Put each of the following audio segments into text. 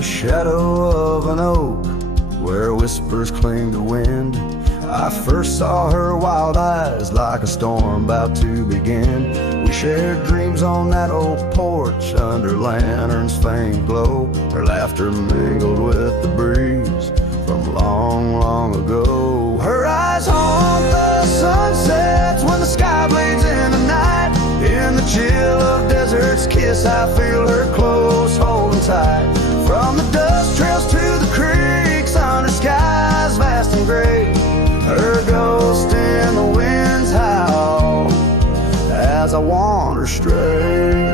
the shadow of an oak where whispers cling to wind, I first saw her wild eyes like a storm about to begin. We shared dreams on that old porch under lanterns' faint glow. Her laughter mingled with the breeze from long, long ago. Her eyes haunt the sunsets when the sky bleeds in the night. In the chill of desert's kiss, I feel her close, holding tight. From the dust trails to the creeks, under skies vast and gray, her ghost in the wind's howl as I wander stray.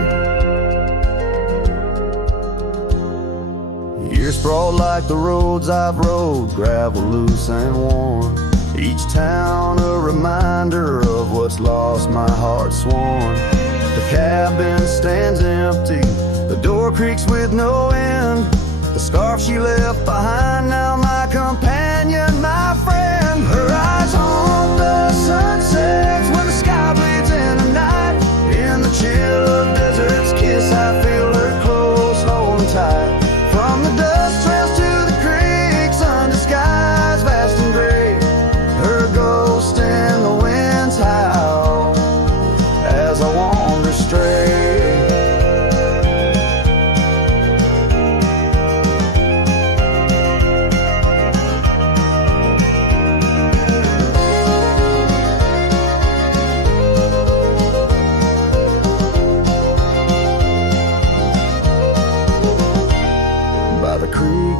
Years sprawled like the roads I've rode, gravel loose and worn. Each town a reminder of what's lost, my heart sworn. The cabin stands empty, the door creaks with no end. The scarf she left behind, now my companion, my friend. Her eyes haunt the sunsets when the sky bleeds in the night. In the chill of desert's kiss, I feel her close, holding tight. From the dust trails to the creeks, under skies vast and gray, her ghost in the wind's howl as I wander stray.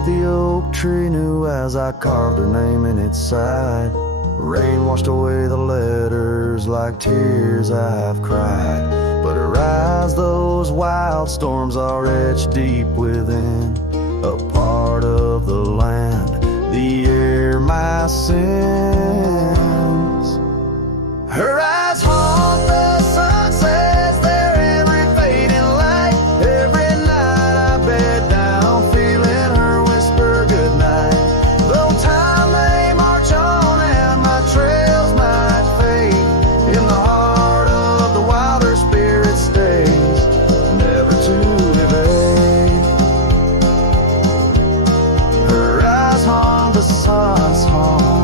The oak tree knew as I carved her name in its side. Rain washed away the letters like tears I've cried. But her eyes, those wild storms are etched deep within, a part of the land, the air, my sins. Her eyes haunt the sunsets, their every fading light. Every night I bed down, feeling her whisper goodnight. Though time may march on and my trails might fade, in the heart of the wild her spirit stays, never to evade. Her eyes haunt the sun's haunts.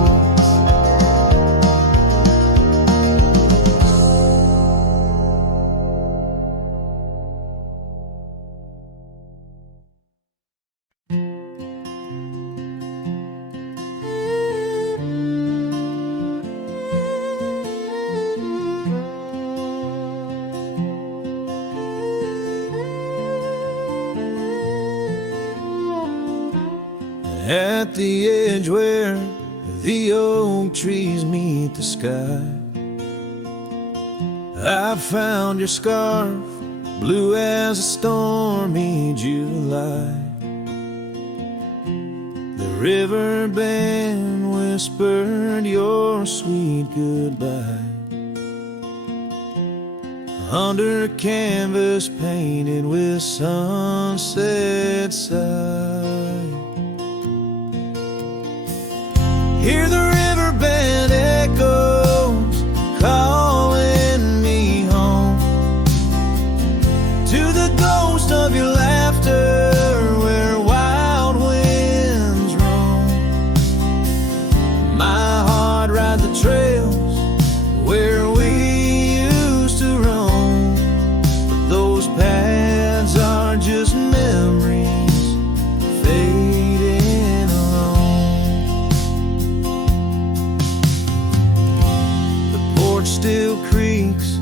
At the edge where the oak trees meet the sky, I found your scarf, blue as a stormy July. The riverbend whispered your sweet goodbye under a canvas painted with sunset side. Hear the riverbend echoes calling me home to the ghost of your laughter where wild winds roam. My heart rides the trails where we used to roam, but those paths are just memories fading alone. The porch still creaks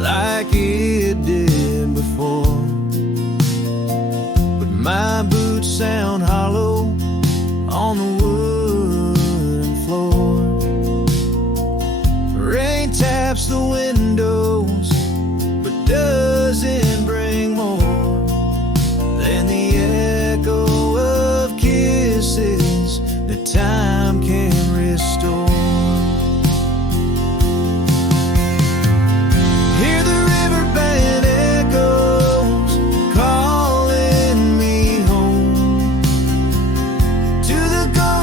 like it did before, but my boots sound hollow on the wooden floor. Rain taps the windows, but doesn't bring more than the echo of kisses that time can restore. Hear the riverbend echoes calling me home to the ghost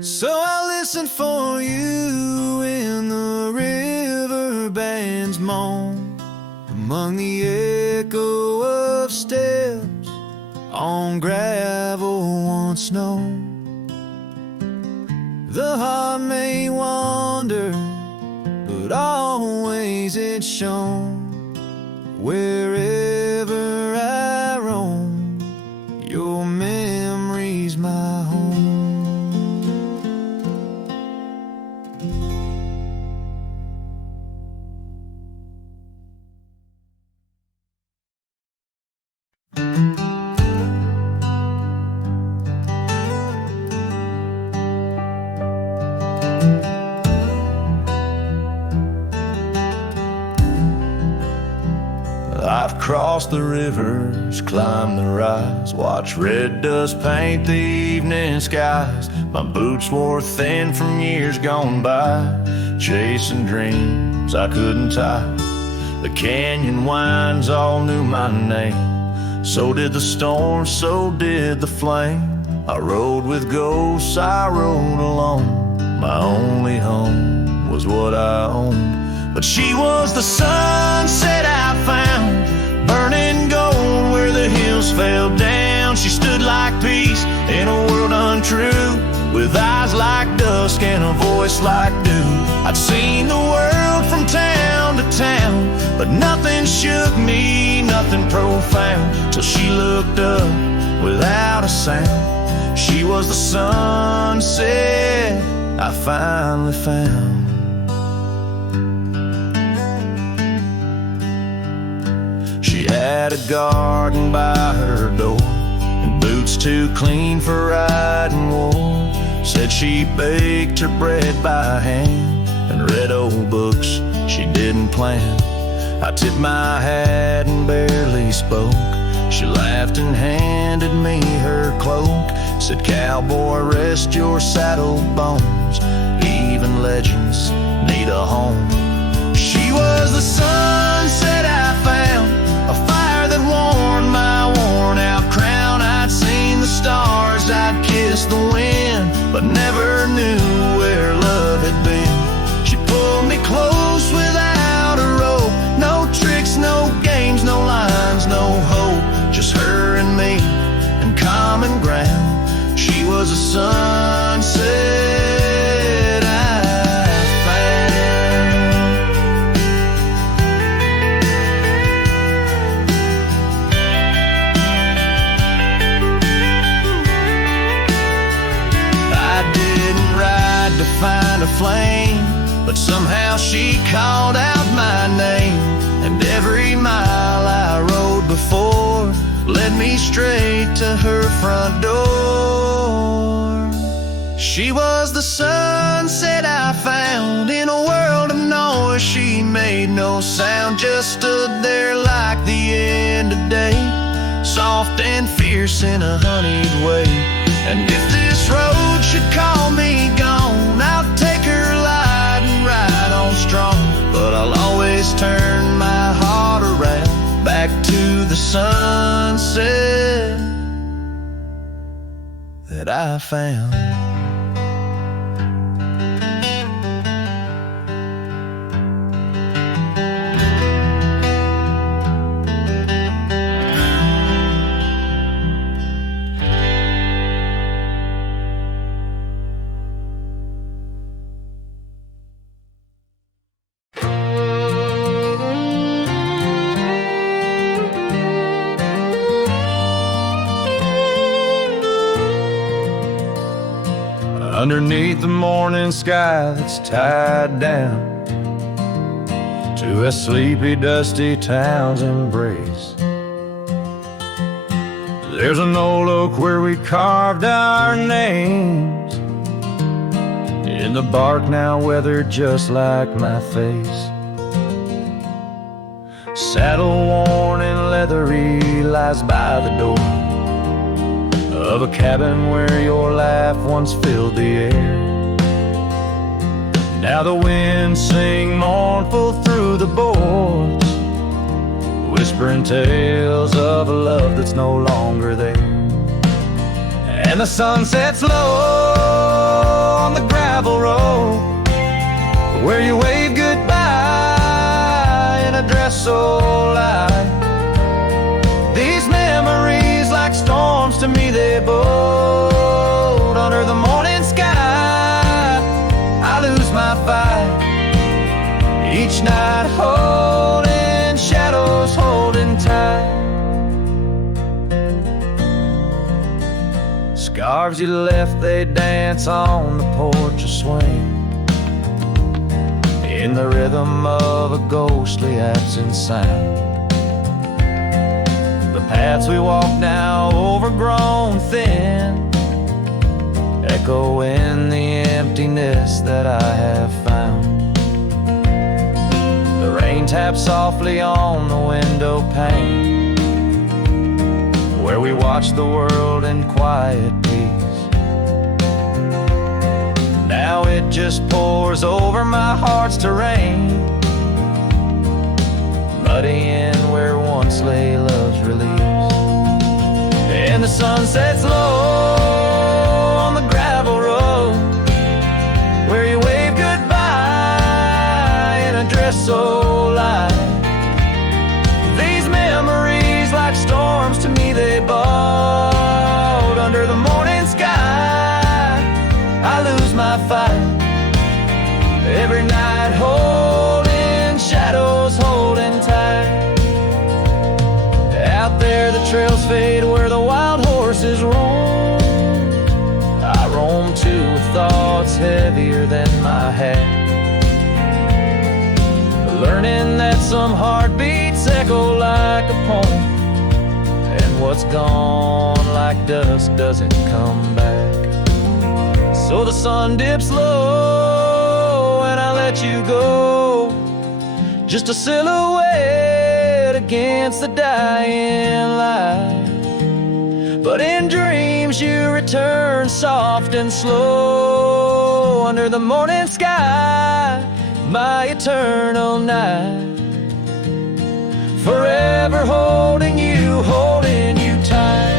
So I listen for you in the riverbend's moan, among the echo of steps on gravel once known. The heart may wander, but always it's shown. Wherever I roam, your memory's my home. I've crossed the rivers, climbed the rise, watched red dust paint the evening skies. My boots wore thin from years gone by, chasing dreams I couldn't tie. The canyon winds all knew my name, so did the storm, so did the flame. I rode with ghosts, I rode alone. My only home was what I owned. But she was the sunset I found, burning gold where the hills fell down. She stood like peace in a world untrue, with eyes like dusk and a voice like dew. I'd seen the world from town to town, but nothing shook me, nothing profound, till she looked up without a sound. She was the sunset I finally found. She had a garden by her door, and boots too clean for riding wore. Said she baked her bread by hand and read old books she didn't plan. I tipped my hat and barely spoke. She laughed and handed me her cloak. Said, "Cowboy, rest your saddle bones. Even legends need a home." She was the sunset I found, a fire that warmed my worn-out crown. I'd seen the stars, I'd kissed the wind, but never knew where love had been. She pulled me close without a rope, no tricks, no games, no lines, no hope, just her and me and common ground. She was a sunset I found. I didn't ride to find a flame, but somehow she called out my name. And every mile I rode before led me straight to her front door. She was the sunset I found in a world of noise. She made no sound, just stood there like the end of day, soft and fierce in a honeyed way. And if this road should call me gone, I'll take her light and ride on strong. But I'll always turn my heart around, back to the sunset that I found. Underneath the morning sky that's tied down to a sleepy, dusty town's embrace, there's an old oak where we carved our names in the bark, now weathered just like my face. Saddle worn and leathery lies by the door of a cabin where your laugh once filled the air. Now the winds sing mournful through the boards, whispering tales of a love that's no longer there. And the sun sets low scarves you left, they dance on the porch or swing in the rhythm of a ghostly absent sound. The paths we walk now, overgrown thin, echo in the emptiness that I have found. The rain taps softly on the window pane, where we watch the world in quiet peace. Now it just pours over my heart's terrain, muddying where once lay love's release. And the sun sets low on the gravel road, where you wave goodbye in a dress so light. These memories, like storms to me, they bought under the morning sky. I lose my fight every night, holding shadows, holding tight. Out there the trails fade where the wild horses roam. I roam too with thoughts heavier than my head, learning that some heartbeats echo like a poem, and what's gone like dust doesn't come back. So the sun dips low and I let you go, just a silhouette against the dying light. But in dreams you return soft and slow, under the morning sky, my eternal night. Forever holding you tight.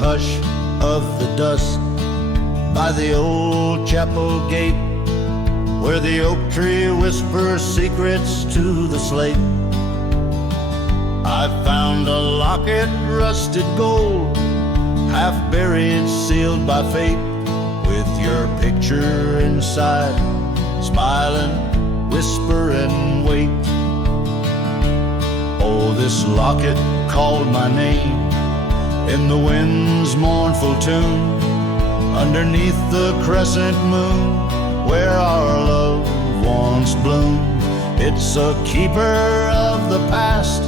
Hush of the dusk by the old chapel gate, where the oak tree whispers secrets to the slate. I found a locket, rusted gold, half buried, sealed by fate, with your picture inside, smiling, whisper and wait. Oh, this locket called my name in the wind's mournful tune, underneath the crescent moon, where our love once bloomed. It's a keeper of the past,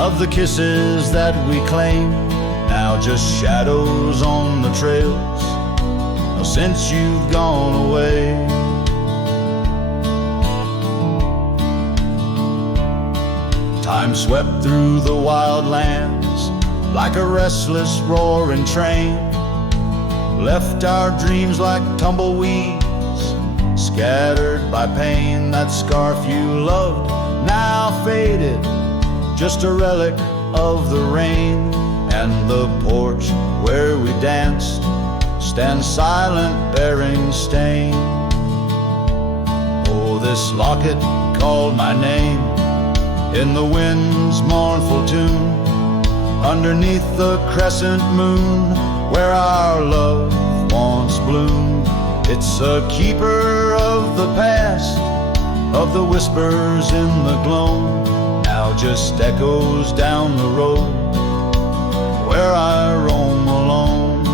of the kisses that we claim, now just shadows on the trails since you've gone away. Time swept through the wild lands like a restless roaring train, left our dreams like tumbleweeds, scattered by pain. That scarf you loved, now faded, just a relic of the rain. And the porch where we danced stands silent, bearing stain. Oh, this locket called my name in the wind's mournful tune, underneath the crescent moon, where our love once bloomed. It's a keeper of the past, of the whispers in the gloam, now just echoes down the road where I roam alone.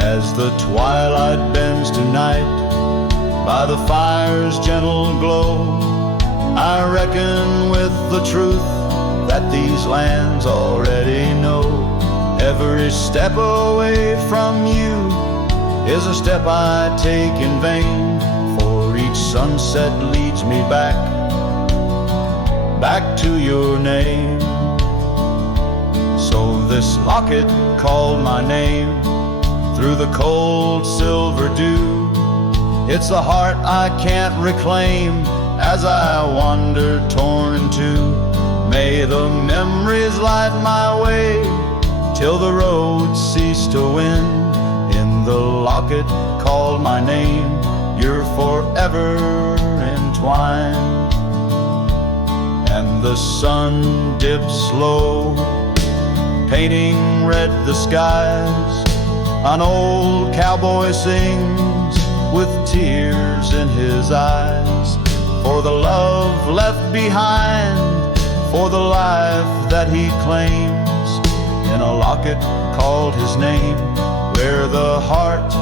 As the twilight bends tonight by the fire's gentle glow, I reckon with the truth that these lands already know. Every step away from you is a step I take in vain, for each sunset leads me back to your name. So this locket called my name through the cold silver dew. It's a heart I can't reclaim as I wander torn in two. May the memories light my way till the road ceased to wind. In the locket called my name, you're forever entwined. And the sun dips low, painting red the skies. An old cowboy sings with tears in his eyes, for the love left behind, for the life that he claims. In a locket called his name, where the heart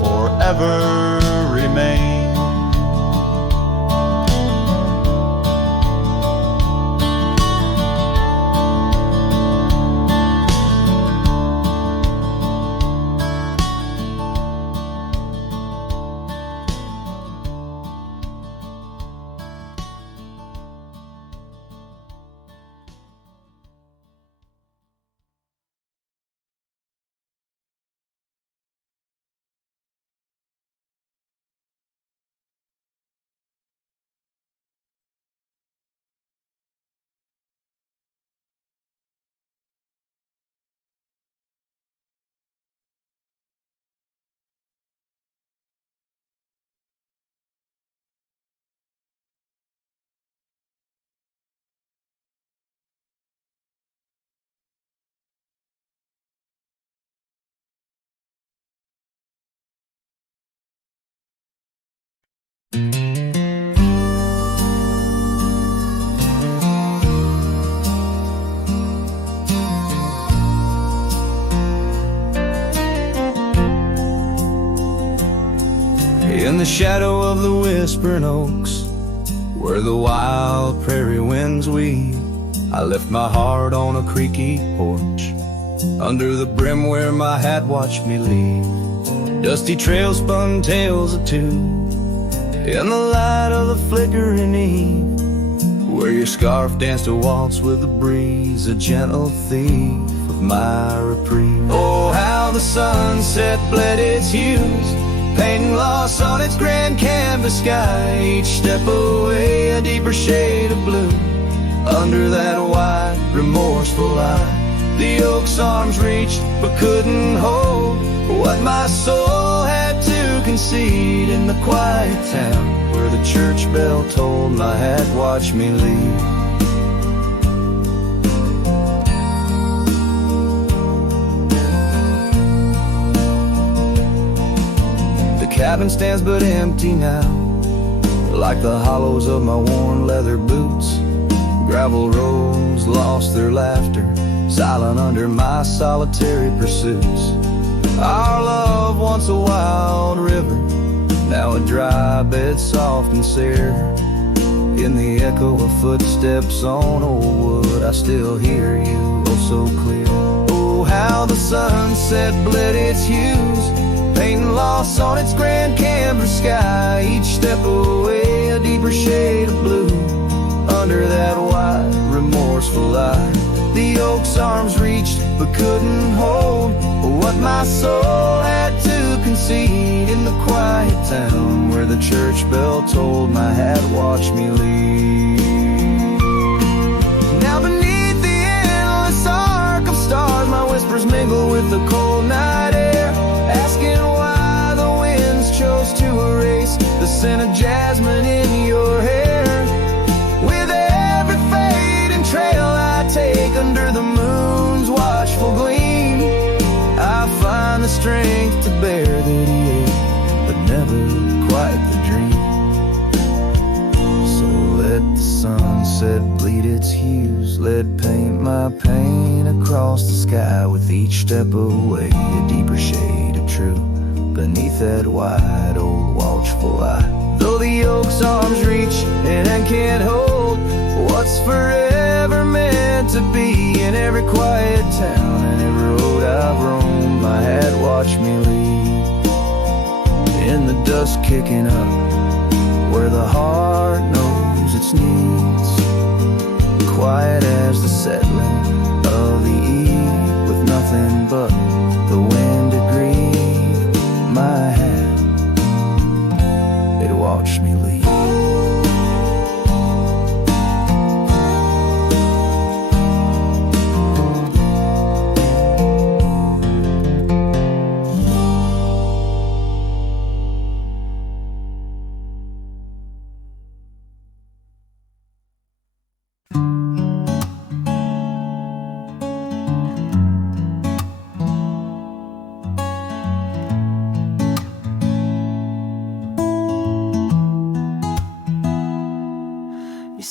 forever remains. In the shadow of the whispering oaks, where the wild prairie winds weave, I left my heart on a creaky porch, under the brim where my hat watched me leave. Dusty trails spun tales of two, in the light of the flickering eve, where your scarf danced a waltz with the breeze, a gentle thief of my reprieve. Oh, how the sunset bled its hues, painting loss on its grand canvas sky. Each step away a deeper shade of blue, under that wide, remorseful eye. The oak's arms reached but couldn't hold what my soul had to concede. In the quiet town where the church bell tolled, my hat watched me leave. Cabin stands but empty now, like the hollows of my worn leather boots. Gravel roads lost their laughter, silent under my solitary pursuits. Our love, once a wild river, now a dry bed soft and sere. In the echo of footsteps on old wood, I still hear you oh so clear. Oh, how the sunset bled its hues, painting loss on its grand canvas sky. Each step away a deeper shade of blue, under that wide, remorseful eye. The oak's arms reached but couldn't hold what my soul had to concede. In the quiet town where the church bell tolled, my hat watched me leave. Now beneath the endless arc of stars, my whispers mingle with the cold night air, asking why the winds chose to erase the scent of jasmine in your hair. With every fading trail I take under the moon's watchful gleam, I find the strength to bear that he ate, but never quite the dream. So let the sunset bleed its hues, let paint my pain across the sky. With each step away a deeper shade of true, beneath that wide old watchful eye. Though the oak's arms reach and can't hold what's forever meant to be, in every quiet town and every road I've roamed, my hat watched me leave. In the dust kicking up, where the heart knows its needs, quiet as the settling of the eve, with nothing but the wind to grieve. My hat, it watched me leave.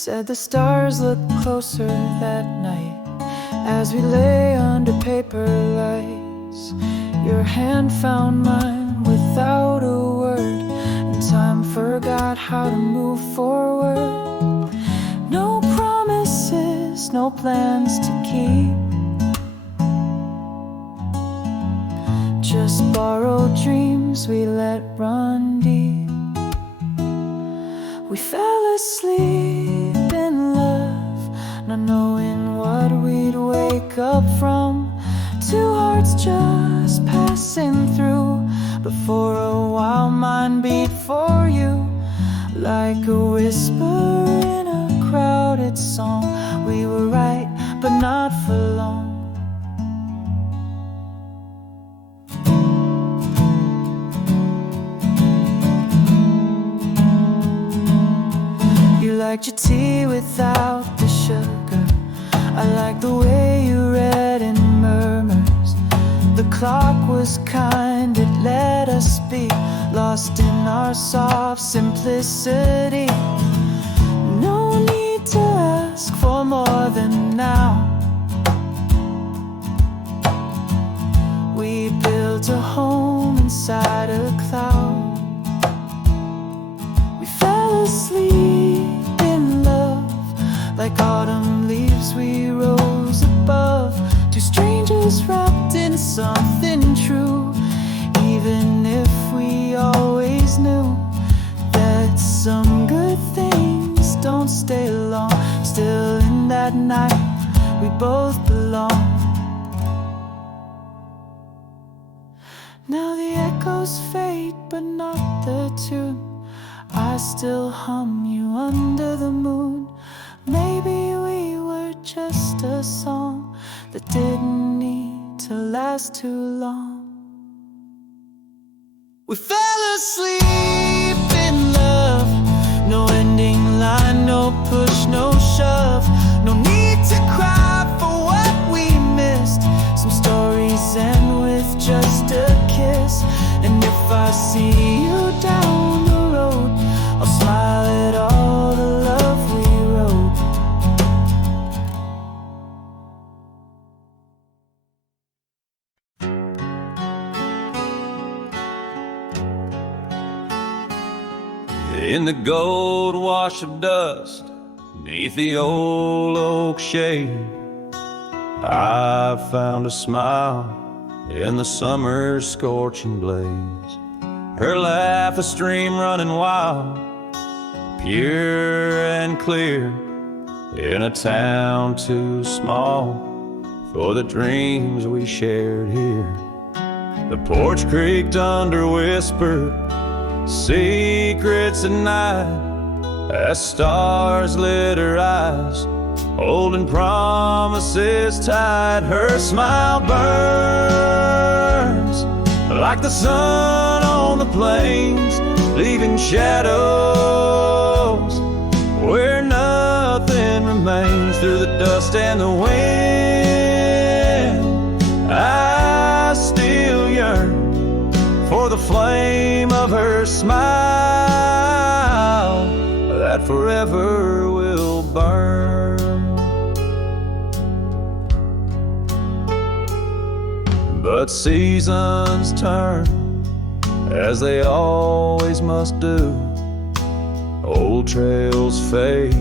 Said the stars looked closer that night as we lay under paper lights. Your hand found mine without a word, and time forgot how to move forward. No promises, no plans to keep, just borrowed dreams we let run deep. We fell asleep in love, not knowing what we'd wake up from. Two hearts just passing through, but for a while mine beat for you, like a whisper in a crowded song. We were right, but not for long. You liked your tea without the sugar. I liked the way you read in murmurs. The clock was kind, it let us be lost in our soft simplicity. No need to ask for more than now. We built a home inside a cloud. We fell asleep in love, like autumn leaves we rose above. Two strangers wrapped in something true, even if we always knew that some good things don't stay long. Still in that night we both belong. Now the echoes fade, but not the tune. I still hum you under the moon. Maybe we were just a song that didn't need to last too long. We fell asleep in love, no ending line, no push, no shove. No need to cry for what we missed. Some stories end with just a kiss. And if I see you down the road, I'll smile at all the love we wrote. In the gold wash of dust, beneath the old oak shade, I found a smile in the summer's scorching blaze. Her laugh a stream running wild, pure and clear, in a town too small for the dreams we shared here. The porch creaked under whispered secrets at night, as stars lit her eyes, holding promises tight. Her smile burns like the sun on the plains, leaving shadows where nothing remains. Through the dust and the wind, I still yearn for the flame of her smile that forever will burn. But seasons turn, as they always must do. Old trails fade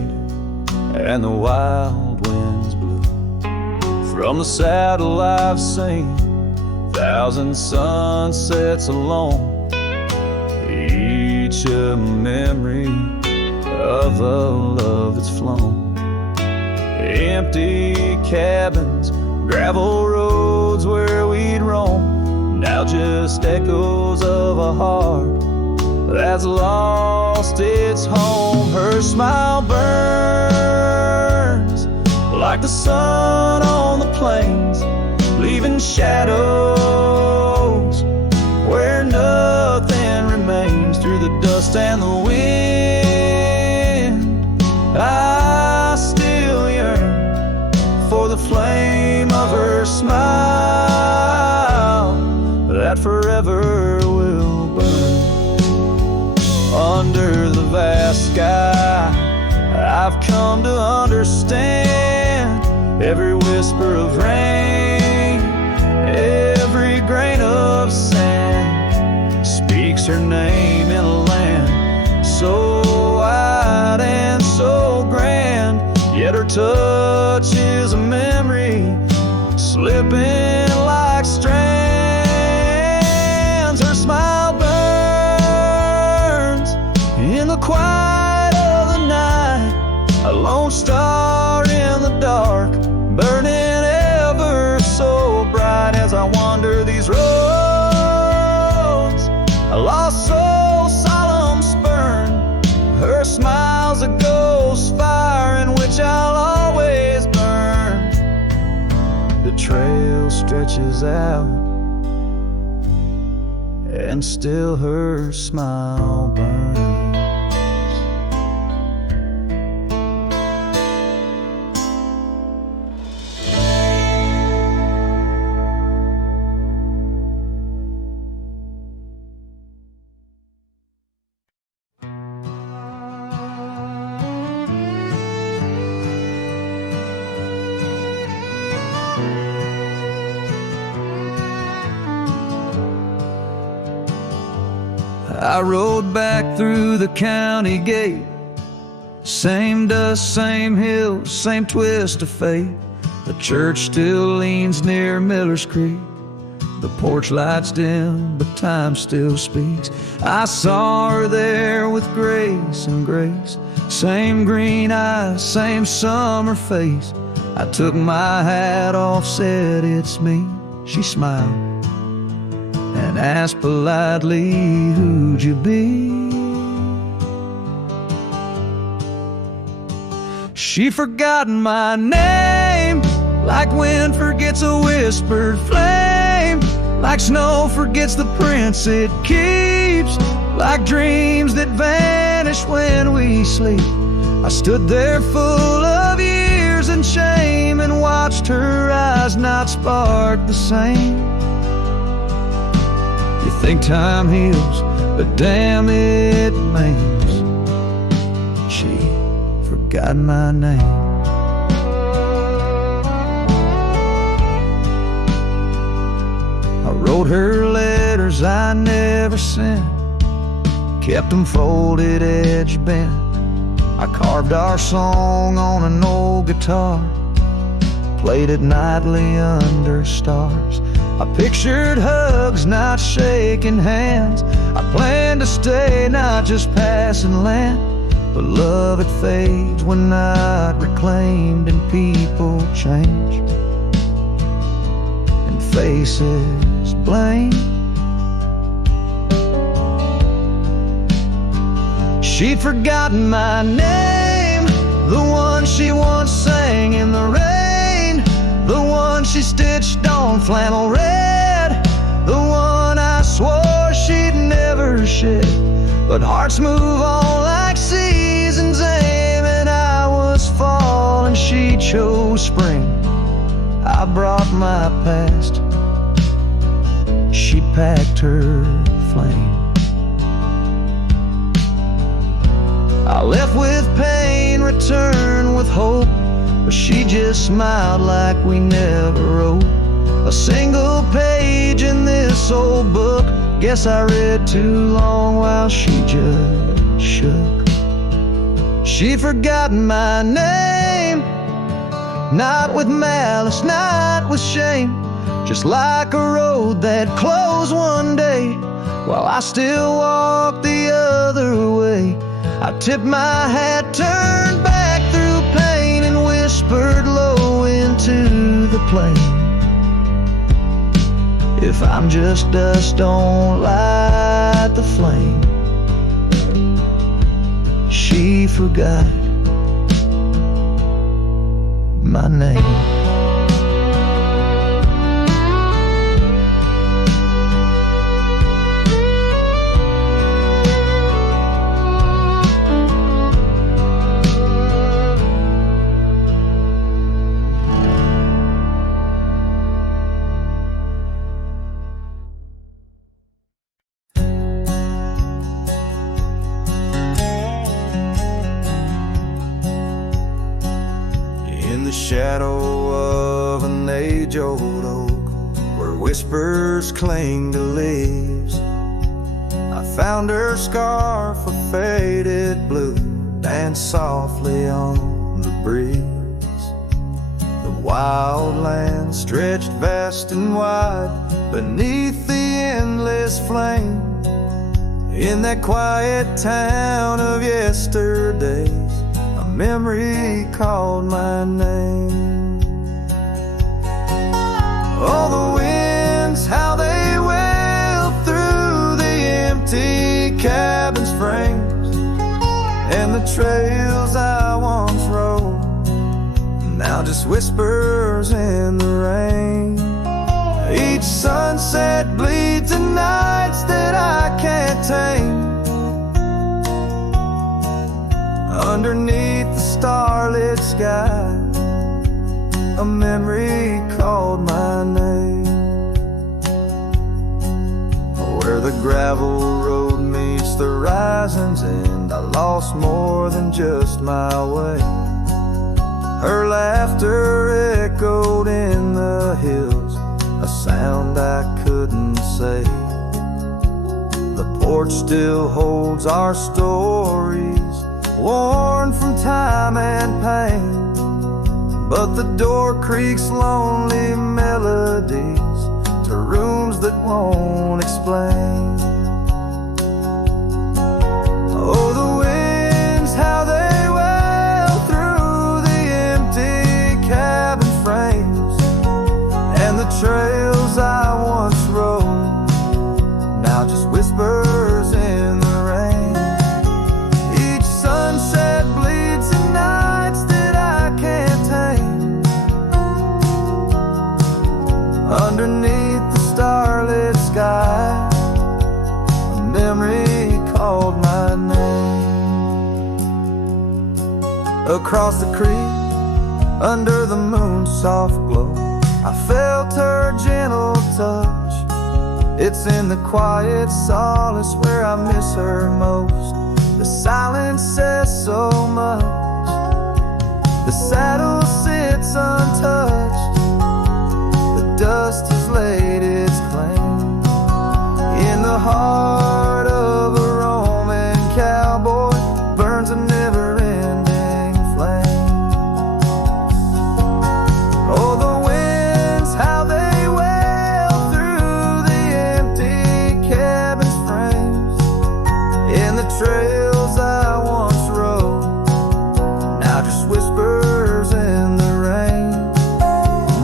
and the wild winds blow. From the saddle I've seen 1,000 sunsets alone, each a memory of a love that's flown. Empty cabins, gravel roads where we'd roam, now just echoes of a heart that's lost its home. Her smile burns like the sun on the plains, leaving shadows where nothing remains. Through the dust and the wind, I still yearn for the flame of her smile that forever will burn. Under the vast sky, I I've come to understand every whisper of rain, every grain of sand speaks her name in a land so wide and so grand. Yet her touch is a memory slipping like strands. Her smile burns in the quiet of the night, a lone star in the dark, burning ever so bright. As I wander these roads, a lost soul solemn spurn, her smile's a ghost fire in which I'll always burn. The trail stretches out, and still her smile burns. I rode back through the county gate, same dust, same hills, same twist of fate. The church still leans near Miller's Creek, the porch lights dim, but time still speaks. I saw her there with grace and grace, same green eyes, same summer face. I took my hat off, said it's me. She smiled and asked politely, who'd you be? She forgotten my name, like wind forgets a whispered flame, like snow forgets the prints it keeps, like dreams that vanish when we sleep. I stood there full of years and shame and watched her eyes not spark the same. You think time heals, but damn it maims. She forgot my name. I wrote her letters I never sent, kept them folded, edge bent. I carved our song on an old guitar, played it nightly under stars. I pictured hugs, not shaking hands. I planned to stay, not just passing land. But love, it fades when not reclaimed, and people change, and faces blame. She'd forgotten my name, the one she once sang in the rain, the one she stitched on flannel red, the one I swore she'd never shed. But hearts move on like seasons aim, and I was fall and she chose spring. I brought my past, she packed her flame. I left with pain, returned with hope, but she just smiled like we never wrote a single page in this old book. Guess I read too long while she just shook. She'd forgotten my name, not with malice, not with shame, just like a road that closed one day while I still walk the other way. I tipped my hat, turned back through pain, and whispered low into the plain. If I'm just dust, don't light the flame. She forgot my name. shadow of an age-old oak, where whispers cling to leaves, I found her scarf of faded blue, dance softly on the breeze. The wild land stretched vast and wide beneath the endless flame. In that quiet town of yesterdays, a memory called my name. Oh, the winds, how they wail through the empty cabin's frames, and the trails I once rode, now just whispers in the rain. Each sunset bleeds in nights that I can't tame. Underneath the starlit sky, a memory called my name. Where the gravel road meets the horizon's end, I lost more than just my way. Her laughter echoed in the hills, a sound I couldn't say. The porch still holds our stories, worn from time and pain, but the door creaks lonely melodies to rooms that won't explain. Oh, the winds, how they wail through the empty cabin frames, and the trails I once rode, now just whispers in the rain. Each sunset bleeds in nights that I can't tame. Underneath the starlit sky, a memory called my name. Across the creek, under the moon's soft glow, I felt her gentle touch. It's in the quiet solace where I miss her most. The silence says so much. The saddle sits untouched. The dust has laid its claim. In the heart of a Roman cowboy burns a never-ending flame. Oh, the winds, how they wail through the empty cabin's frames, in the trails I once rode, now just whispers in the rain.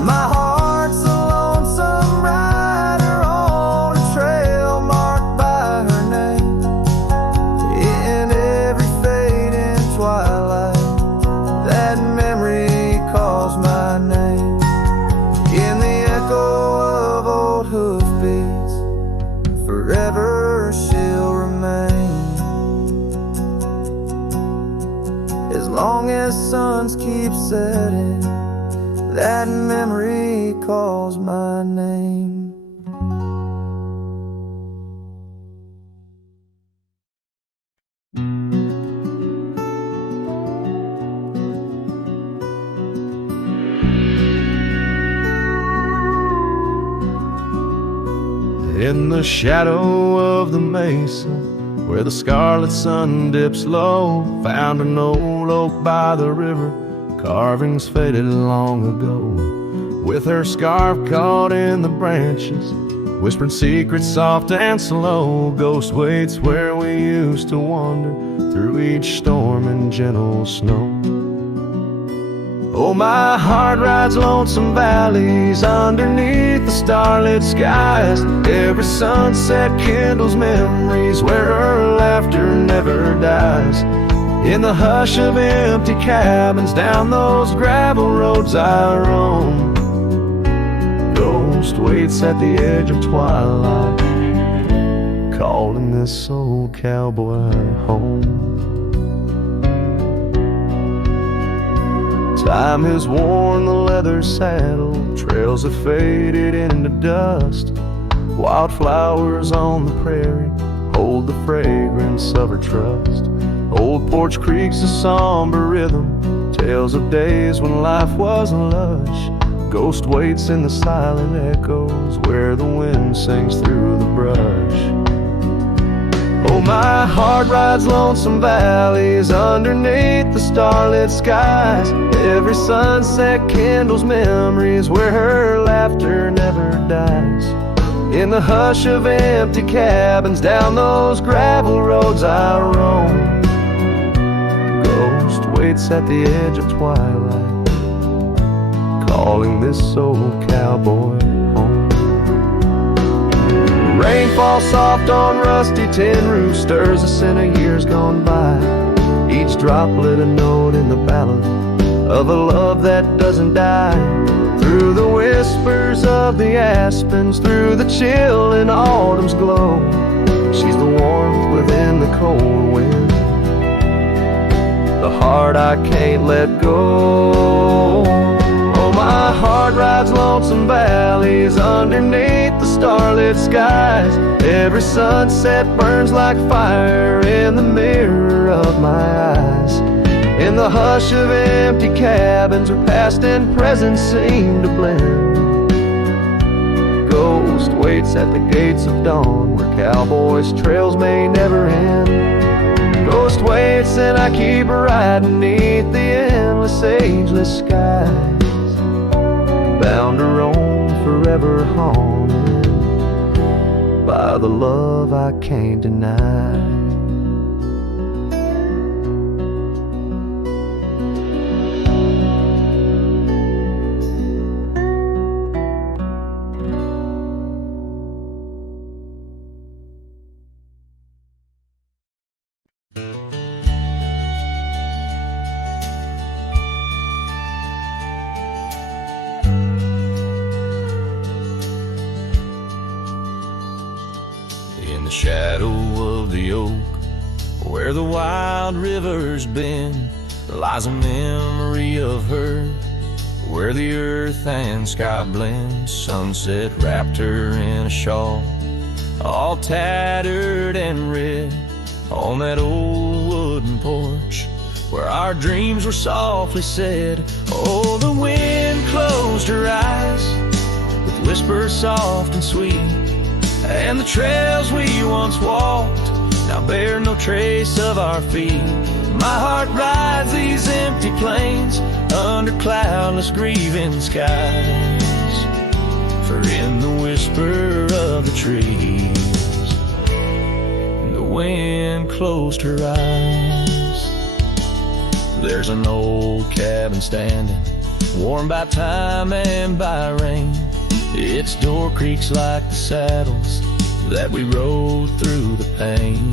My heart's a lonesome rider on a trail marked by her name. In every fading twilight, that memory calls my name. In the echo of old hoofbeats, forever she'll remain. As long as suns keep setting, that memory calls my name. In the shadow of the mesa, where the scarlet sun dips low, found an old oak by the river, carvings faded long ago. With her scarf caught in the branches, whispering secrets soft and slow, ghost waits where we used to wander through each storm and gentle snow. Oh, my heart rides lonesome valleys underneath the starlit skies. Every sunset kindles memories where her laughter never dies. In the hush of empty cabins, down those gravel roads I roam, ghost waits at the edge of twilight, calling this old cowboy home. Time has worn the leather saddle, trails have faded into dust. Wildflowers on the prairie hold the fragrance of her trust. Old porch creaks a somber rhythm Tales of days when life was lush. Ghost waits in the silent echoes where the wind sings through the brush. Oh, my heart rides lonesome valleys underneath the starlit skies. Every sunset kindles memories where her laughter never dies. In the hush of empty cabins down those gravel roads I roam, ghost waits at the edge of twilight, calling this old cowboy home. Rain falls soft on rusty tin roofs, stirs a scent of years gone by. Each droplet a note in the ballad of a love that doesn't die. Through the whispers of the aspens, through the chill in autumn's glow, she's the warmth within the cold wind, the heart I can't let go. Oh, my heart rides lonesome valleys underneath the starlit skies. Every sunset burns like fire in the mirror of my eyes. In the hush of empty cabins where past and present seem to blend, ghost waits at the gates of dawn where cowboys' trails may never end. Ghost waits and I keep riding neath the endless ageless skies, bound to roam forever haunted by the love I can't deny. In the shadow of the oak, where the wild river's been, lies a memory of her, where the earth and sky blend. Sunset wrapped her in a shawl, all tattered and red, on that old wooden porch where our dreams were softly said. Oh, the wind closed her eyes with whispers soft and sweet, and the trails we once walked now bear no trace of our feet. My heart rides these empty plains under cloudless grieving skies, for in the whisper of the trees the wind closed her eyes. There's an old cabin standing, warmed by time and by rain. Its door creaks like the saddles that we rode through the pain.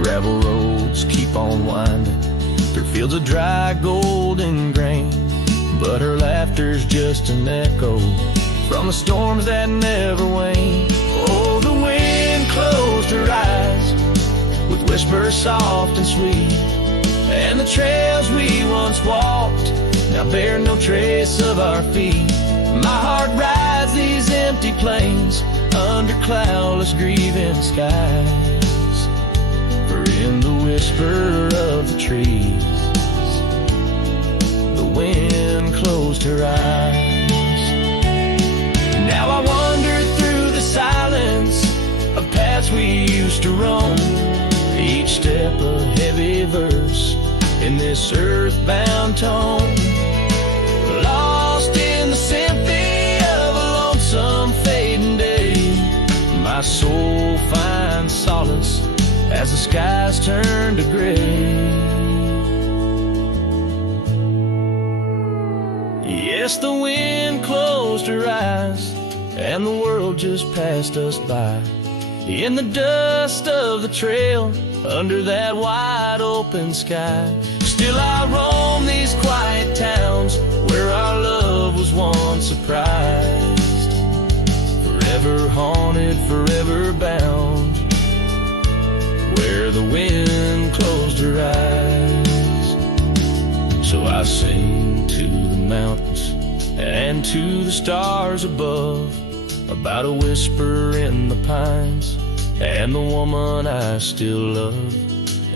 Gravel roads keep on winding through fields of dry golden grain, but her laughter's just an echo from the storms that never wane. Oh, the wind closed her eyes with whispers soft and sweet, and the trails we once walked now bear no trace of our feet. My heart rides these empty plains under cloudless grieving skies, for in the whisper of the trees the wind closed her eyes. Now I wander through the silence of paths we used to roam, each step a heavy verse in this earthbound tone, lost in the symphony of a lonesome fading day. My soul finds solace as the skies turn to gray. Yes, the wind closed her eyes and the world just passed us by, in the dust of the trail under that wide open sky. Still I roam these quiet towns where our love was once surprised, forever haunted, forever bound, where the wind closed her eyes. So I sing to the mountains and to the stars above about a whisper in the pines and the woman I still love.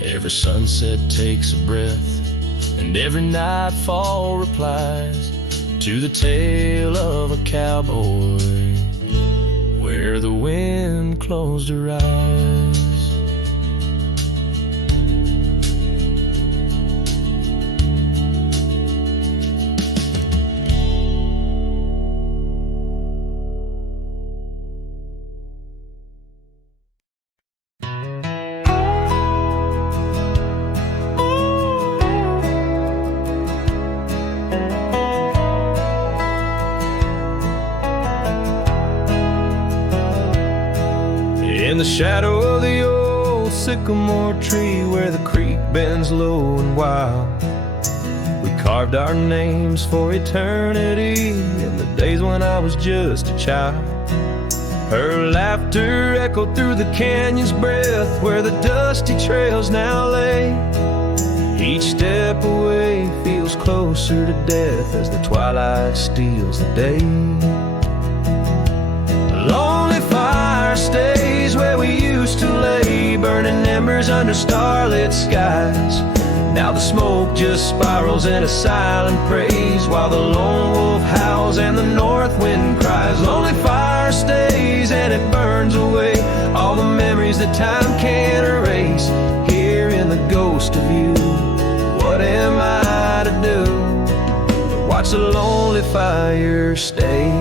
Every sunset takes a breath and every nightfall replies to the tale of a cowboy where the wind closed her eyes. In the shadow of the old sycamore tree where the creek bends low and wild, we carved our names for eternity in the days when I was just a child. Her laughter echoed through the canyon's breath where the dusty trails now lay. Each step away feels closer to death as the twilight steals the day. A lonely fire stays where we used to lay, burning embers under starlit skies. Now the smoke just spirals in a silent praise while the lone wolf howls and the north wind cries. Lonely fire stays and it burns away all the memories that time can't erase. Here in the ghost of you, what am I to do? Watch the lonely fire stay.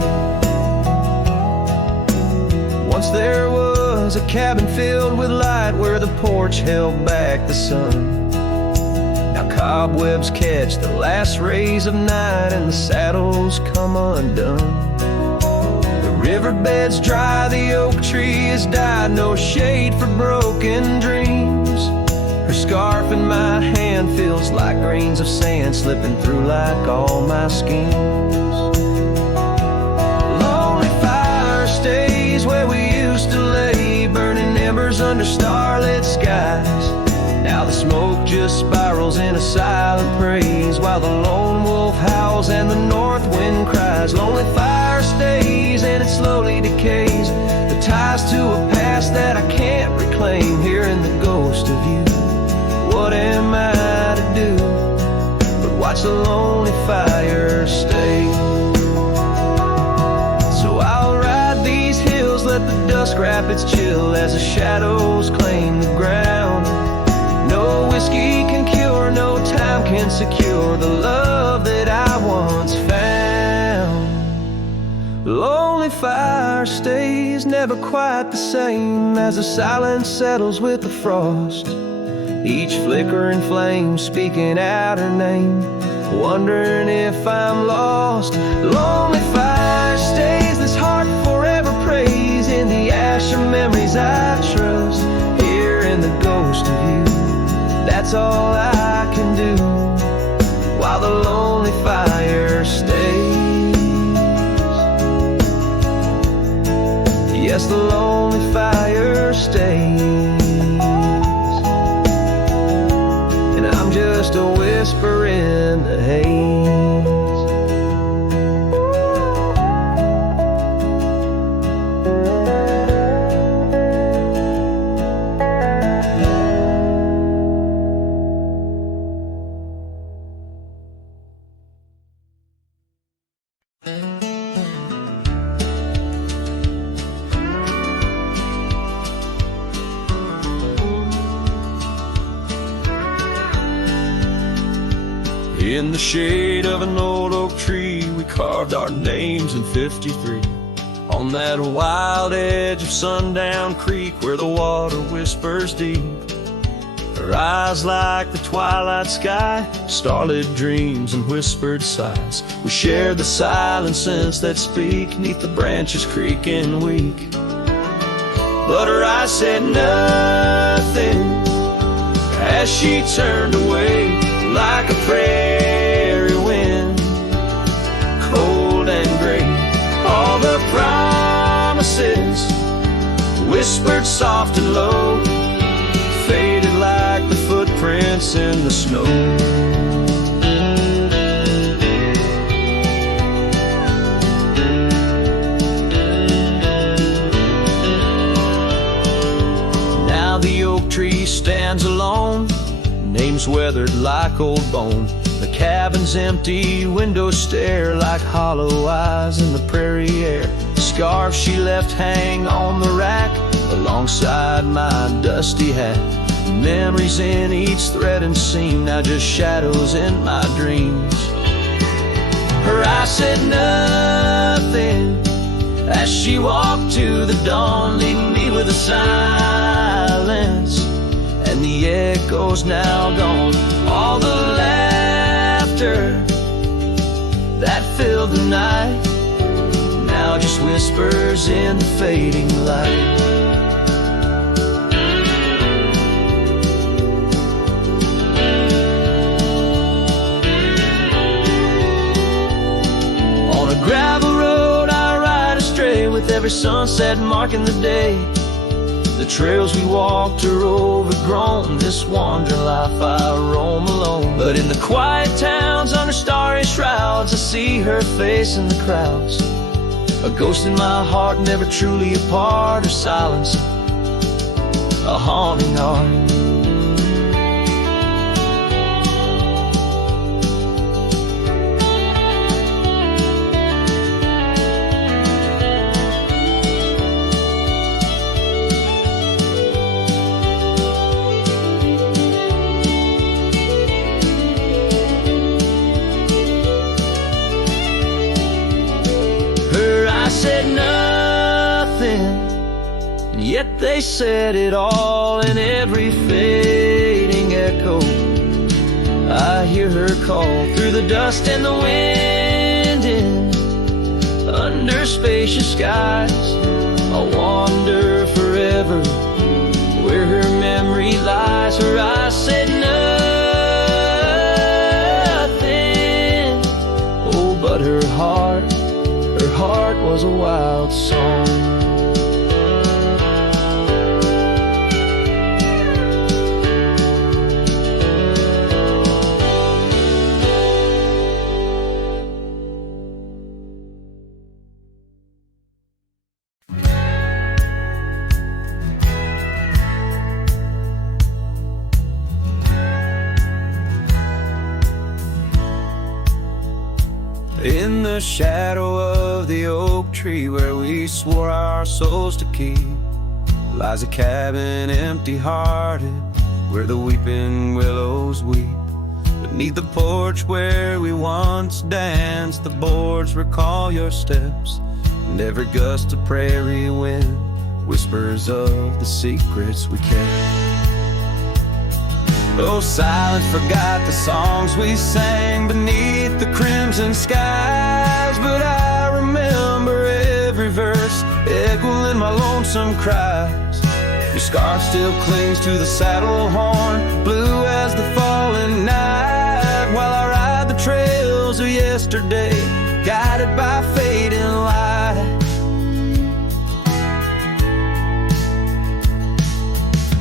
Once there was a cabin filled with light where the porch held back the sun. Now cobwebs catch the last rays of night and the saddles come undone. The riverbed's dry, the oak tree has died, no shade for broken dreams. Her scarf in my hand feels like grains of sand slipping through like all my schemes. Lonely fire stays where we used to lay, burning embers under starlit skies. Now the smoke just spirals in a silent praise while the lone wolf howls and the north wind cries. Lonely fire stays and it slowly decays, the ties to a past that I can't reclaim. Here in the ghost of you, what am I to do but watch the lonely fire stay? So I'll ride these hills, let the dusk wrap its chill as the shadows claim the ground. No whiskey can cure, no time can secure the love that I once found. Lonely fire stays, never quite the same as the silence settles with the frost. Each flickering flame speaking out her name, wondering if I'm lost. Lonely fire stays, this heart forever prays in the ash of memories I trust. Here in the ghost of you, that's all I can do while the lonely fire stays. Yes, the lonely fire stays, and I'm just a whisper in the haze. In the shade of an old oak tree, we carved our names in '53. On that wild edge of Sundown Creek where the water whispers deep. Her eyes like the twilight sky, starlit dreams and whispered sighs. We shared the silent scents that speak neath the branches creaking weak. But her eyes said nothing as she turned away like a prairie wind, cold and gray. All the promises whispered soft and low faded like the footprints in the snow. Now the oak tree stands alone, names weathered like old bone. The cabin's empty, windows stare like hollow eyes in the prairie air. The scarf she left hang on the rack alongside my dusty hat. Memories in each thread and seam, now just shadows in my dreams. Her eyes said nothing as she walked to the dawn, leaving me with a silence and the echoes now gone. All the laughter that filled the night now just whispers in the fading light. On a gravel road I ride astray, with every sunset marking the day. The trails we walked are overgrown, this wandering life I roam alone. But in the quiet towns under starry shrouds, I see her face in the crowds. A ghost in my heart, never truly apart, her silence a haunting heart. Said nothing, and yet they said it all. In every fading echo I hear her call, through the dust and the wind, in under spacious skies I'll wander forever where her memory lies. Her eyes said nothing, oh, but her heart was a wild song. In the shadow of the oak tree where we swore our souls to keep lies a cabin empty-hearted where the weeping willows weep. Beneath the porch where we once danced, the boards recall your steps, and every gust of prairie wind whispers of the secrets we kept. Oh, silence forgot the songs we sang beneath the crimson skies, but I remember every verse echoing my lonesome cries. Your scarf still clings to the saddle horn, blue as the falling night, while I ride the trails of yesterday, guided by fading light.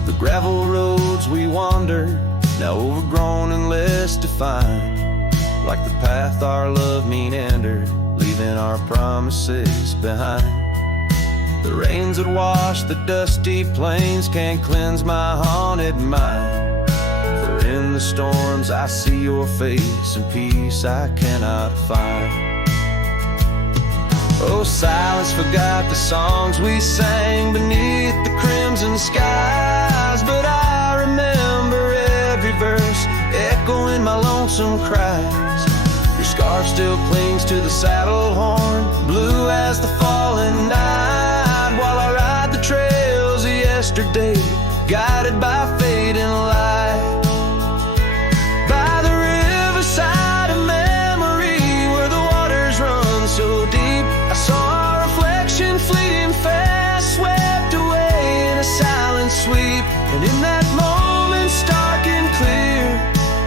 The gravel roads we wandered, now overgrown and less defined, like the path our love meandered, leaving our promises behind. The rains that wash the dusty plains can't cleanse my haunted mind, for in the storms I see your face and peace I cannot find. Oh, silence forgot the songs we sang beneath the crimson skies, but I remember every verse echoing my lonesome cries. Your scarf still clings to the saddle horn, blue as the falling night, while I ride the trails of yesterday, guided by fading light. By the riverside of memory where the waters run so deep, I saw a reflection fleeting fast, swept away in a silent sweep. And in that moment, stark and clear,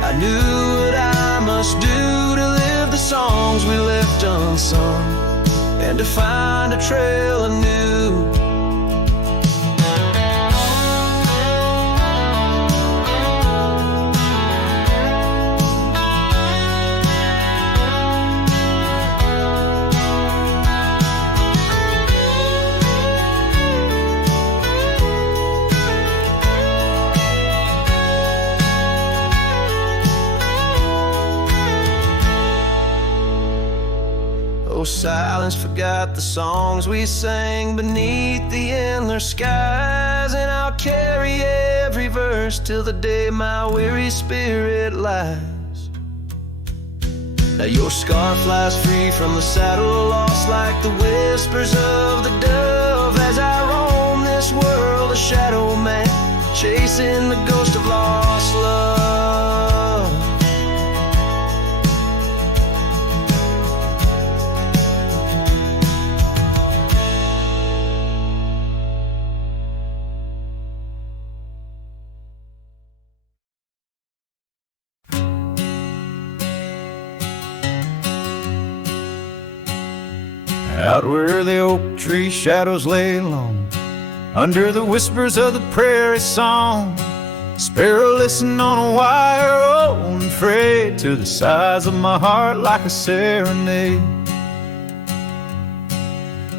I knew what I must do to live the songs we left unsung, and to find a trail anew. silence forgot the songs we sang beneath the endless skies. And I'll carry every verse till the day my weary spirit lies. Now your scar flies free from the saddle, lost like the whispers of the dove. As I roam this world, a shadow man, chasing the ghost of lost love. Out where the oak tree shadows lay long, under the whispers of the prairie song, sparrow listen on a wire, old and frayed to the size of my heart like a serenade.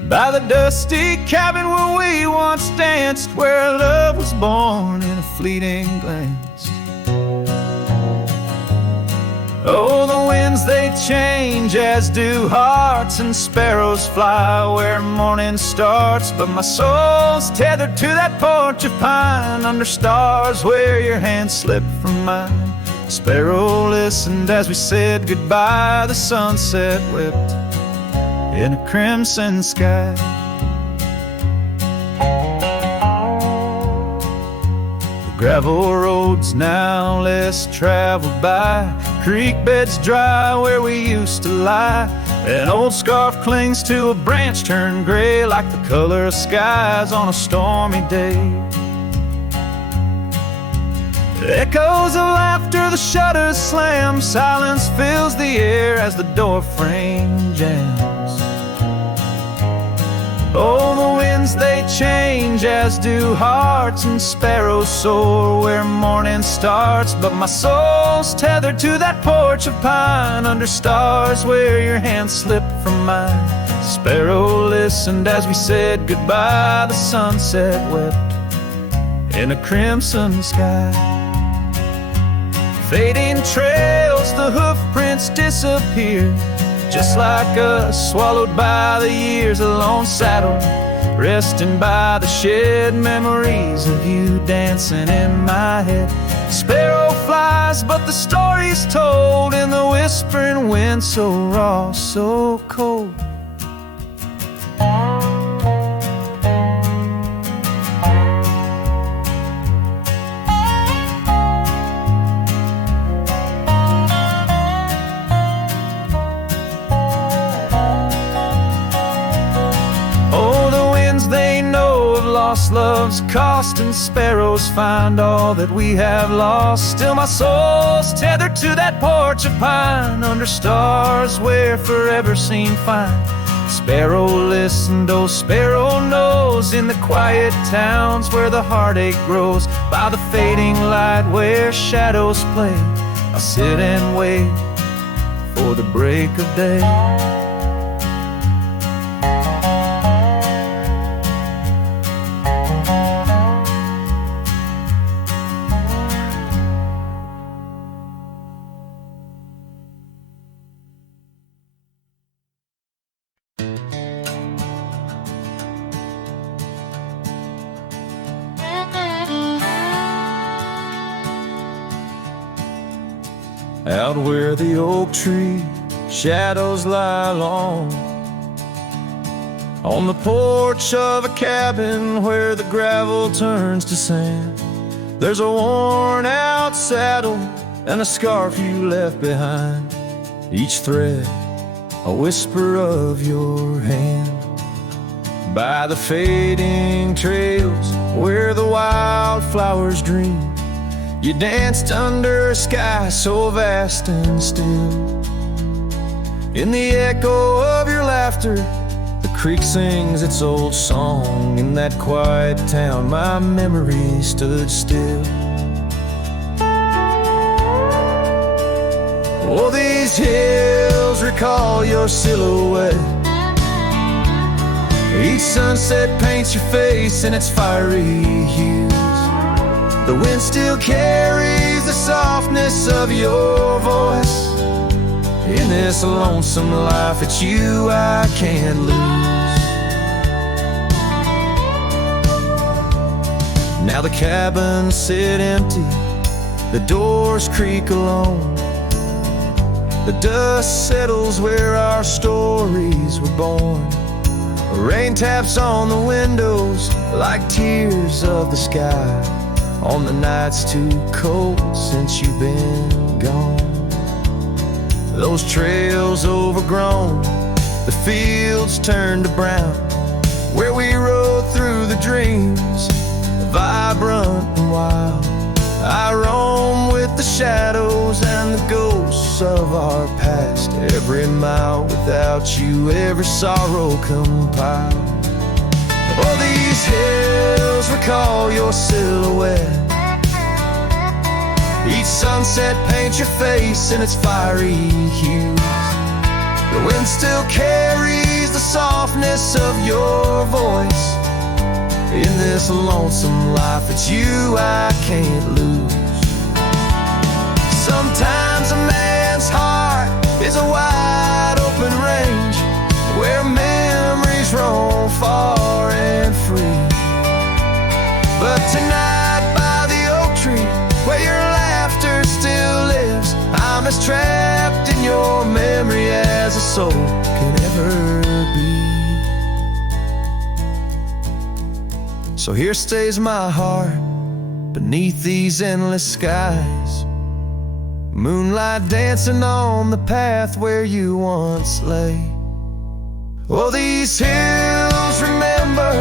By the dusty cabin where we once danced, where love was born in a fleeting glance. Oh, the winds they change, as do hearts, and sparrows fly where morning starts. But my soul's tethered to that porch of pine, under stars where your hand slipped from mine. Sparrow listened as we said goodbye. The sunset wept in a crimson sky. Gravel roads now less traveled by, creek beds dry where we used to lie. An old scarf clings to a branch turned gray, like the color of skies on a stormy day. Echoes of laughter, the shutters slam, silence fills the air as the door frame jams. Oh, the winds they change, as do hearts, and sparrows soar where morning starts. But my soul's tethered to that porch of pine, under stars where your hand slipped from mine. Sparrow listened as we said goodbye. The sunset wept in a crimson sky. Fading trails, the hoof prints disappear, just like us, swallowed by the years. A lone saddle, resting by the shed, memories of you dancing in my head. Sparrow flies, but the story's told in the whispering wind, so raw, so cold. Lost love's cost, and sparrows find all that we have lost. Still my soul's tethered to that porch of pine, under stars where forever seemed fine. Sparrow listened, oh sparrow knows, in the quiet towns where the heartache grows. By the fading light where shadows play, I'll sit and wait for the break of day. Out where the oak tree shadows lie long, on the porch of a cabin where the gravel turns to sand, there's a worn out saddle and a scarf you left behind, each thread a whisper of your hand. By the fading trails where the wildflowers dream, you danced under a sky so vast and still. In the echo of your laughter, the creek sings its old song. In that quiet town, my memory stood still. Oh, these hills recall your silhouette. Each sunset paints your face in its fiery hues. The wind still carries the softness of your voice In this lonesome life, it's you I can't lose. Now the cabins sit empty, the doors creak alone. The dust settles where our stories were born. Rain taps on the windows like tears of the sky on the nights too cold since you've been gone. Those trails overgrown, the fields turned to brown, where we rode through the dreams, vibrant and wild. I roam with the shadows and the ghosts of our past. Every mile without you, every sorrow compiled. Oh, these hills recall your silhouette. Each sunset paints your face in its fiery hues. The wind still carries the softness of your voice. In this lonesome life, it's you I can't lose. Sometimes a man's heart is a wide open range where memories roam far and free. But tonight by the oak tree, where your laughter still lives, I'm as trapped in your memory as a soul can ever be. So here stays my heart beneath these endless skies, moonlight dancing on the path where you once lay. Oh, these hills remember,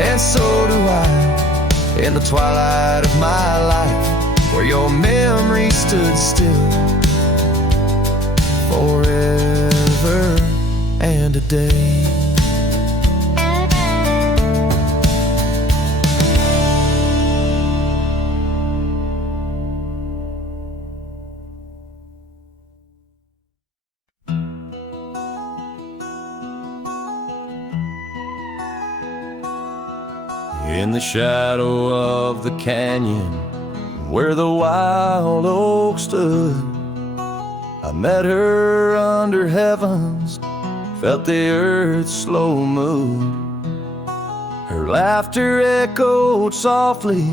and so do I, in the twilight of my life, where your memory stood still forever and a day. In the shadow of the canyon where the wild oak stood, I met her under heavens, felt the earth's slow move. Her laughter echoed softly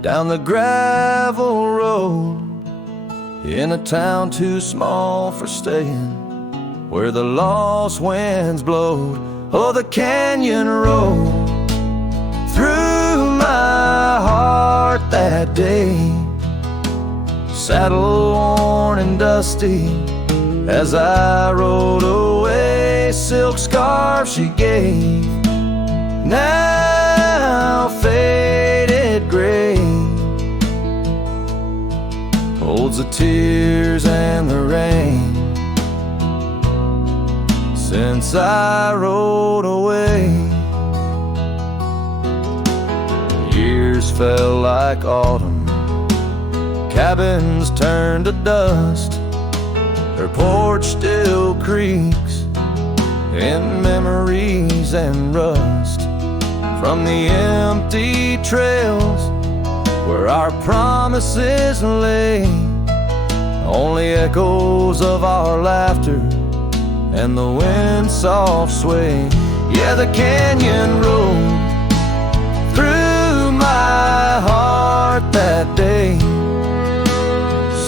down the gravel road, in a town too small for staying, where the lost winds blowed. Oh, the canyon road through my heart that day, saddle worn and dusty as I rode away. Silk scarf she gave, now faded gray, holds the tears and the rain since I rode away. Years fell like autumn, cabins turned to dust, her porch still creaks in memories and rust from the empty trails where our promises lay. Only echoes of our laughter and the wind's soft sway. Yeah, the canyon road through my heart that day,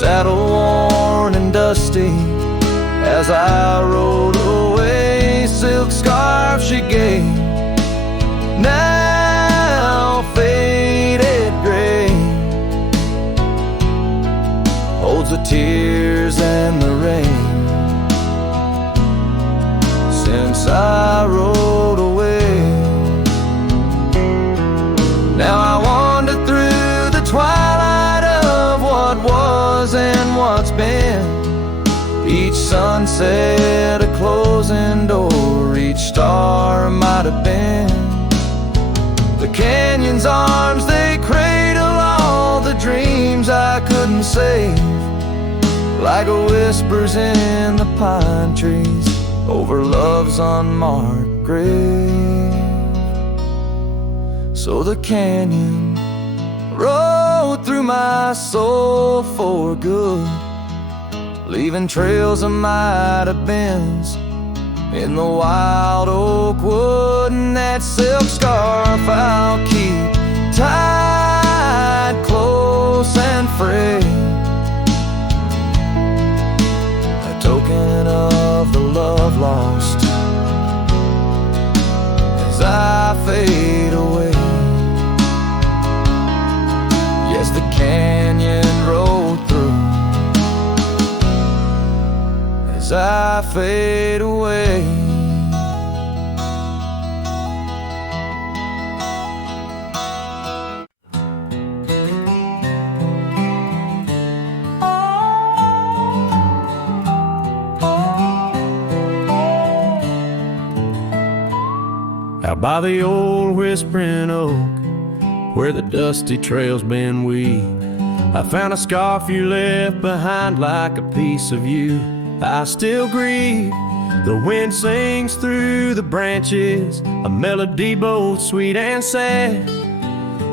saddle worn and dusty as I rode away. Silk scarf she gave, now faded gray, holds the tears and the rain since I rode away. Now I wander through the twilight of what was and what's been, each sunset a closing door, each star might have been. The canyon's arms, they cradle all the dreams I couldn't save, like whispers in the pine trees over love's unmarked grave. So the canyon rode through my soul for good, leaving trails of might have beens in the wild oak wood. And that silk scarf I'll keep tied close and frayed, a token of the love lost as I fade away. Yes, the canyon road through as I fade away. Out by the old whispering oak, where the dusty trails been weaved, I found a scarf you left behind like a piece of you I still grieve. The wind sings through the branches, a melody both sweet and sad,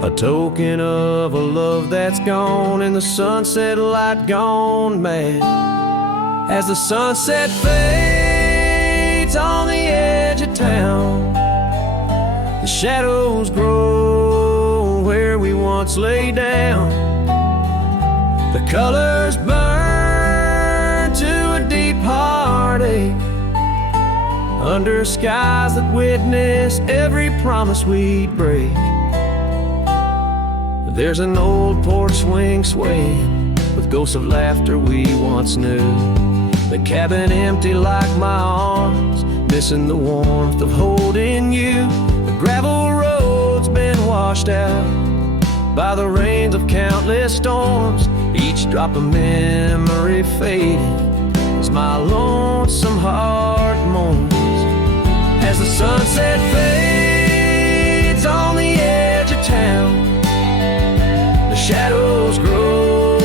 a token of a love that's gone and the sunset light gone mad. As the sunset fades on the edge of town, the shadows grow where we once lay down. The colors burn to a deep heartache under skies that witness every promise we'd break. There's an old porch swing swaying with ghosts of laughter we once knew. The cabin empty like my arms, missing the warmth of holding you. The gravel road's been washed out by the rains of countless storms. Each drop of memory faded as my lonesome heart mourns. As the sunset fades on the edge of town, the shadows grow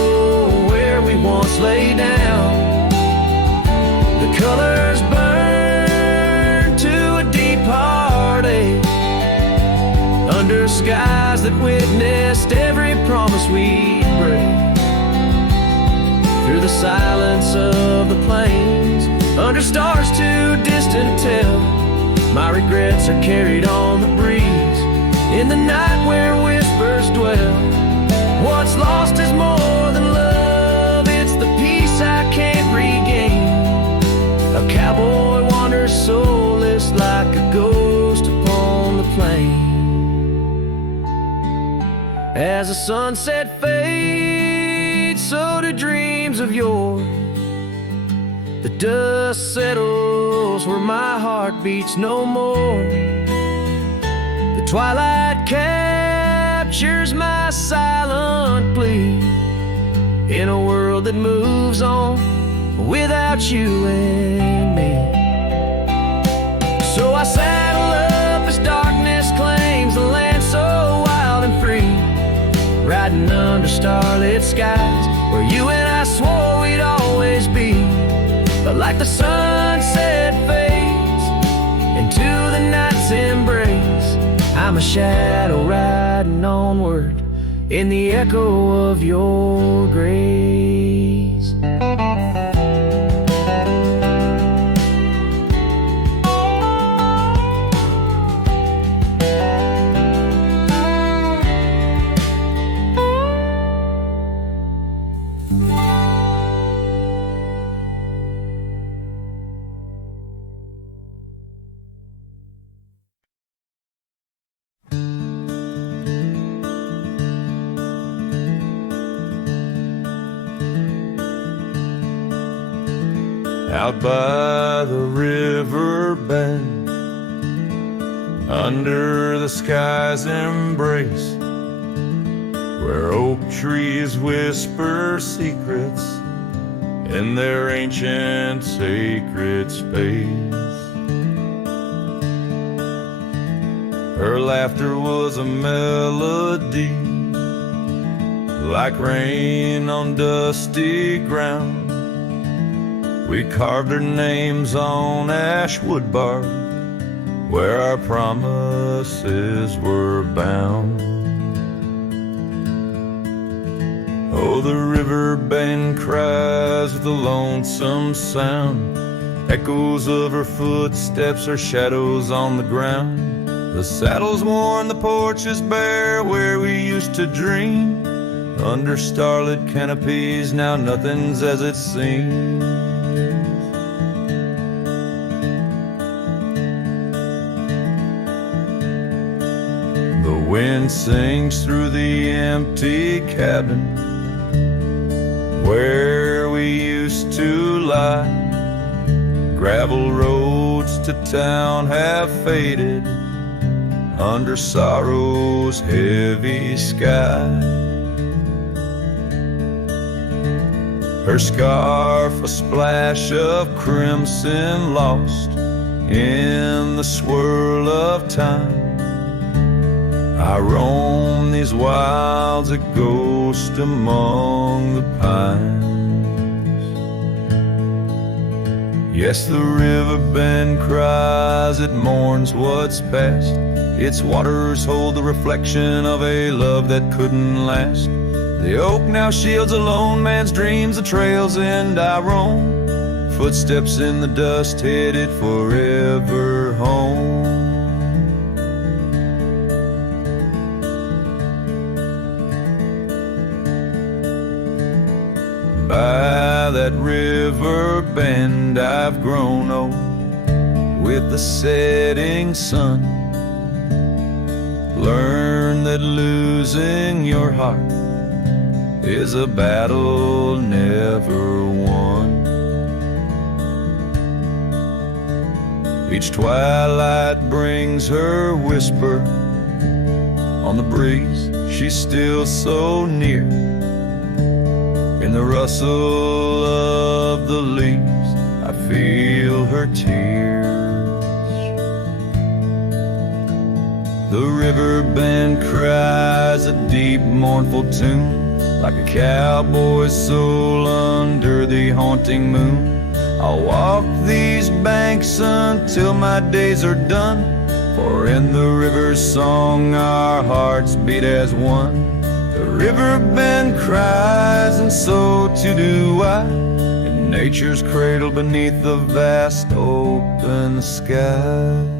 where we once lay down. The colors burn to a deep heartache under skies that witnessed every promise we'd break. Through the silence of the plains, under stars too distant to tell, my regrets are carried on the breeze in the night where whispers dwell. What's lost is more than love, it's the peace I can't regain. A cowboy wanders soulless like a ghost upon the plain. As the sunset fades, so do dreams of yore. The dust settles where my heart beats no more. The twilight captures my silent plea in a world that moves on without you and me. So I saddle up as darkness claims the land so wild and free, riding under starlit skies where you and I swore we'd always be. But like the sunset fades into the night's embrace, I'm a shadow riding onward in the echo of your grace. Out by the riverbend, under the sky's embrace, where oak trees whisper secrets in their ancient sacred space. Her laughter was a melody, like rain on dusty ground. We carved our names on ash wood bark, where our promises were bound. Oh, the riverbend cries with a lonesome sound. Echoes of her footsteps are shadows on the ground. The saddle's worn, the porch is bare where we used to dream. Under starlit canopies, now nothing's as it seems. The wind sings through the empty cabin where we used to lie. Gravel roads to town have faded under sorrow's heavy sky. Her scarf a splash of crimson lost in the swirl of time. I roam these wilds a ghost among the pines. Yes, the riverbend cries, it mourns what's past. Its waters hold the reflection of a love that couldn't last. The oak now shields a lone man's dreams, the trail's end I roam. Footsteps in the dust headed forever home. By that river bend I've grown old with the setting sun. Learn that losing your heart is a battle never won. Each twilight brings her whisper on the breeze. She's still so near. In the rustle of the leaves, I feel her tears. The riverbend cries a deep, mournful tune, like a cowboy's soul under the haunting moon. I'll walk these banks until my days are done, for in the river's song our hearts beat as one. The riverbend cries, and so too do I, in nature's cradle beneath the vast open sky.